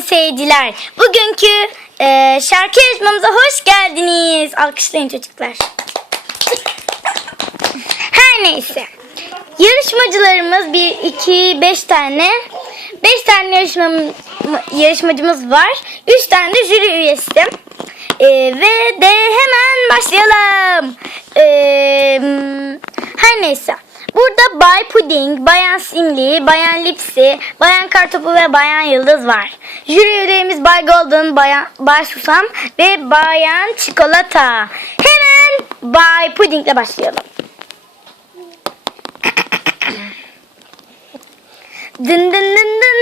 sayın seyirciler. Bugünkü e, şarkı yarışmamıza hoş geldiniz. Alkışlayın çocuklar. Her neyse. Yarışmacılarımız 1, 2, 5 tane. 5 tane yarışma, yarışmacımız var. 3 tane de jüri üyesi. E, ve de hemen başlayalım. E, her neyse. Burada Bay Pudding, Bayan Simli, Bayan Lipsi, Bayan Kartopu ve Bayan Yıldız var. Jüri üyelerimiz Bay Golden, Bayan, Bay Susam ve Bayan Çikolata. Hemen Bay Pudding'le başlayalım. Dın dın dın dın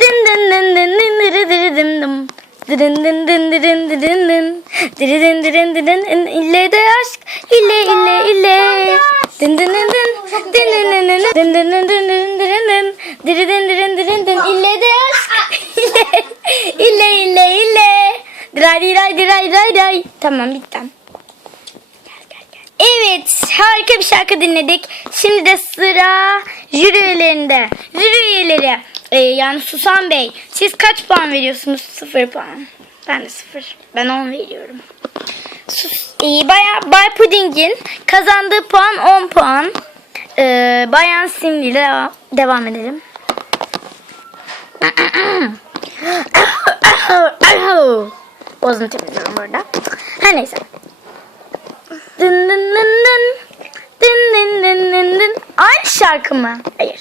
dın dın dın dın dın dırı dın dım. Dırın dın dın dırın dırın dın. Dırı dın dırın dırın dın. İlle de aşk ille ille ille. Dın dın dın dın dın dırın dın. Dırı dın dırın dırın dın. İlle de aşk ille ille ille. Dıray dıray dıray dıray dıray. Tamam bitti. Evet harika bir şarkı dinledik. Şimdi de sıra jüri üyelerinde. Jüri üyeleri e, yani Susan Bey siz kaç puan veriyorsunuz? Sıfır puan. Ben de sıfır. Ben 10 veriyorum. Sus, e, Bayan, Bay Pudding'in kazandığı puan 10 puan. E, Bayan Simli ile devam, edelim. Boğazımı temizliyorum burada. Her neyse. Dın dın dın dın. Dın dın dın dın dın. Aynı şarkı mı? Hayır.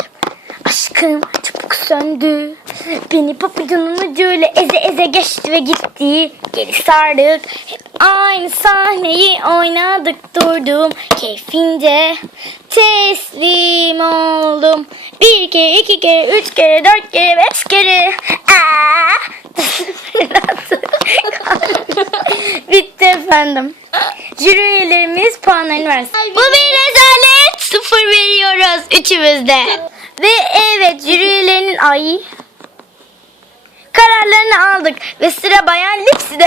Aşkım çabuk söndü. Beni papyonun ucuyla eze eze geçti ve gitti. Geri sardık. Aynı sahneyi oynadık durdum. Keyfince teslim oldum. Bir kere, iki kere, üç kere, dört kere, beş kere. Aa! Bitti efendim. Jüri üyelerimiz puanlarını versin. Bu bir rezalet. Sıfır veriyoruz üçümüzde. Ve evet jüri üyelerinin ay kararlarını aldık. Ve sıra Bayan Lipsi'de.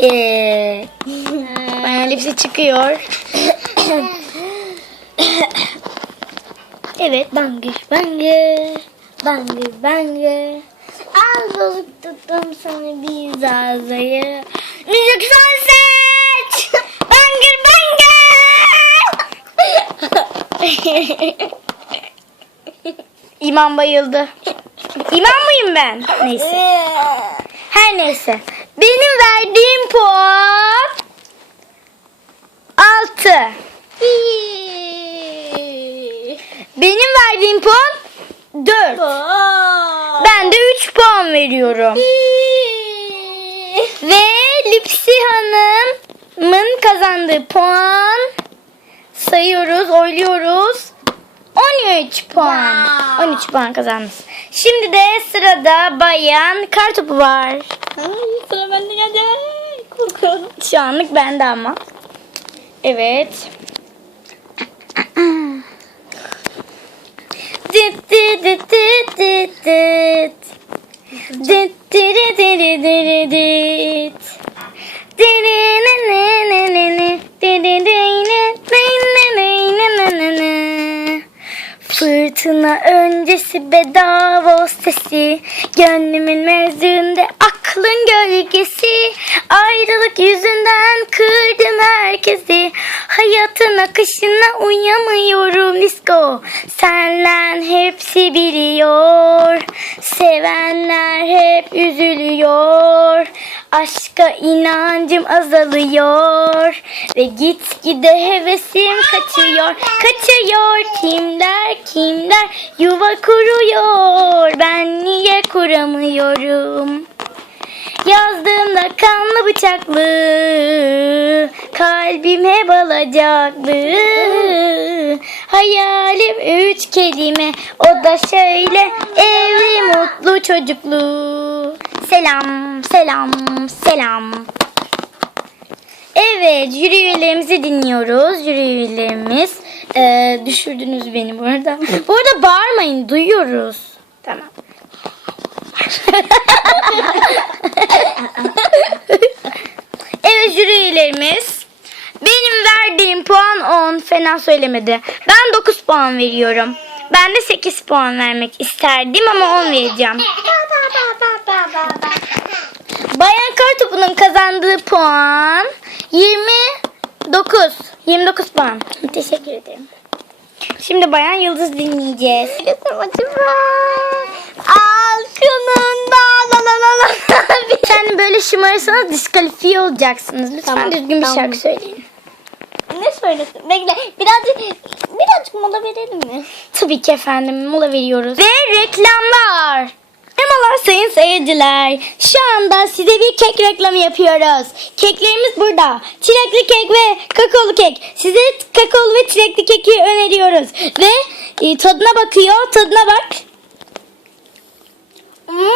Ee, Bayan Lipsi çıkıyor. evet bangır bangır. Bangır bangır. Az bozuk tuttum sana bir zazayı. Müzik son seç. Bangır bangır. İmam bayıldı. İmam mıyım ben? Neyse. Her neyse. Benim verdiğim puan 6. Benim verdiğim puan 4. Ben de 3 puan veriyorum. Ve Lipsi Hanım'ın kazandığı puan sayıyoruz, oyluyoruz. 13 puan. 13 puan kazanmış. Şimdi de sırada Bayan Kartopu var. Sıra bende geldi. Korkuyorum. Şu anlık bende ama. Evet. Dit dit dit dit dit dit. Dit dit dit dit dit Sına öncesi bedava o sesi. Gönlümün mevzinde ak aklın gölgesi Ayrılık yüzünden kırdım herkesi. Hayatın akışına uyamıyorum disco Senlen hepsi biliyor Sevenler hep üzülüyor. Aşka inancım azalıyor Ve gitgide hevesim kaçıyor. Kaçıyor kimler kimler yuva kuruyor Ben niye kuramıyorum Yazdığımda kanlı bıçaklı Kalbim hep alacaklı Hayalim üç kelime O da şöyle Evli mutlu çocuklu Selam selam selam Evet jüri üyelerimizi dinliyoruz. Jüri üyelerimiz Ee, düşürdünüz beni bu arada. bu arada bağırmayın duyuyoruz. Tamam. evet jüri üyelerimiz. Benim verdiğim puan 10. Fena söylemedi. Ben 9 puan veriyorum. Ben de 8 puan vermek isterdim ama 10 vereceğim. Bayan Kartopu'nun kazandığı puan 29. 29 puan. Teşekkür ederim. Şimdi Bayan Yıldız dinleyeceğiz. La la. Sen böyle şımarırsanız diskalifiye olacaksınız. Lütfen Tamam, düzgün bir tamam. şarkı söyleyin. Ne söylesin? Bekle. Birazcık, birazcık mola verelim mi? Tabii ki efendim mola veriyoruz. Ve reklamlar. Merhabalar sayın seyirciler. Şu anda size bir kek reklamı yapıyoruz. Keklerimiz burada. Çilekli kek ve kakaolu kek. Size kakaolu ve çilekli keki öneriyoruz. Ve e, tadına bakıyor. Tadına bak. Hmm,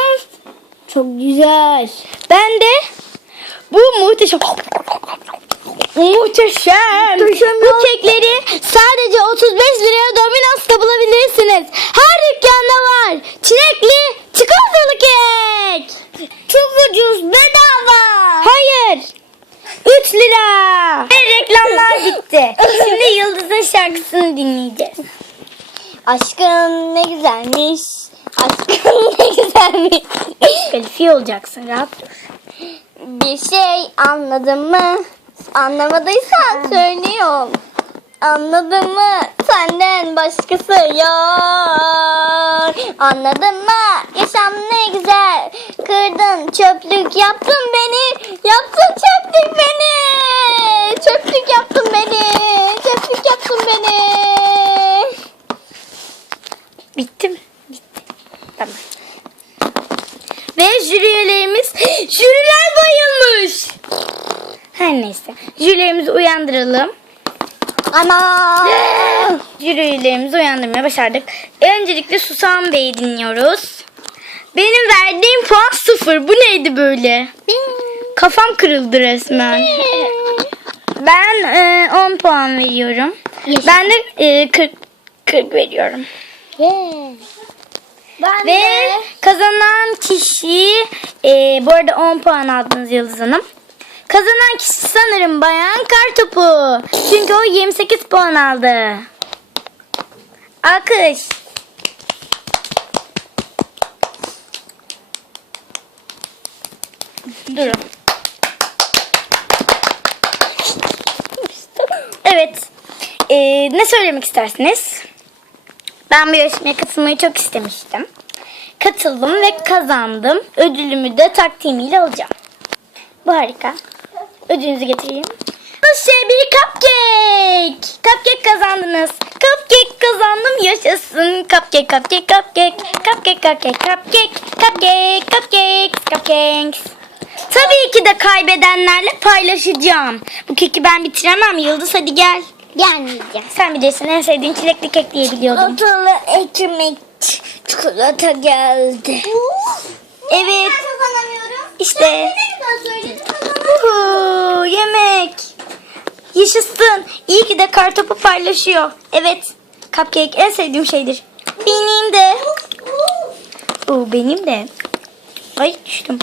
Çok güzel. ben de bu muhteşem Muhteşem. Muhteşem Bu kekleri sadece 35 liraya Domino's'ta bulabilirsiniz. Her dükkanda var. Çilekli çikolatalı kek. Çok ucuz. Bedava. Hayır. 3 lira. Ve reklamlar bitti. Şimdi Yıldız'ın şarkısını dinleyeceğiz. Aşkın ne güzelmiş. Kalifiye olacaksın rahat dur. Bir şey anladın mı? Anlamadıysan söylüyorum. Anladın mı? Senden başkası yok. Anladın mı? Yaşam ne güzel. Kırdın, çöplük yaptın beni. Yaptın çöplük beni. Çöplük yaptın beni. Çöplük yaptın beni. Bitti mi? Bitti. Tamam. Ve jüri üyelerimiz jüriler bayılmış. Her neyse. Jürilerimizi uyandıralım. Ana. Jüri üyelerimizi uyandırmaya başardık. Öncelikle Susam Bey'i dinliyoruz. Benim verdiğim puan sıfır. Bu neydi böyle? Kafam kırıldı resmen. Ben e, 10 puan veriyorum. Yaşasın. Ben de e, 40, 40 veriyorum. Ben Ve de. kazanan kişi e, bu arada 10 puan aldınız Yıldız Hanım. Kazanan kişi sanırım Bayan Kartopu. Çünkü o 28 puan aldı. Alkış. Durun. Evet. E, ne söylemek istersiniz? Ben bu yarışmaya katılmayı çok istemiştim. Katıldım ve kazandım. Ödülümü de takdimiyle alacağım. Bu harika. Ödülünüzü getireyim. Şey bir cupcake. Cupcake kazandınız. Cupcake kazandım yaşasın. Cupcake, cupcake, cupcake. Cupcake, cupcake, cupcake. Cupcake, cupcakes, cupcakes. Tabii ki de kaybedenlerle paylaşacağım. Bu keki ben bitiremem. Yıldız hadi gel. Gelmeyeceğim. Sen bilirsin en sevdiğin çilekli kek diye biliyordum. Çikolatalı ekmek çikolata geldi. Evet. kazanamıyorum. İşte. Uhu, yemek. Yaşasın. İyi ki de kartopu paylaşıyor. Evet. Cupcake en sevdiğim şeydir. Benim de. Oo, benim de. Ay düştüm.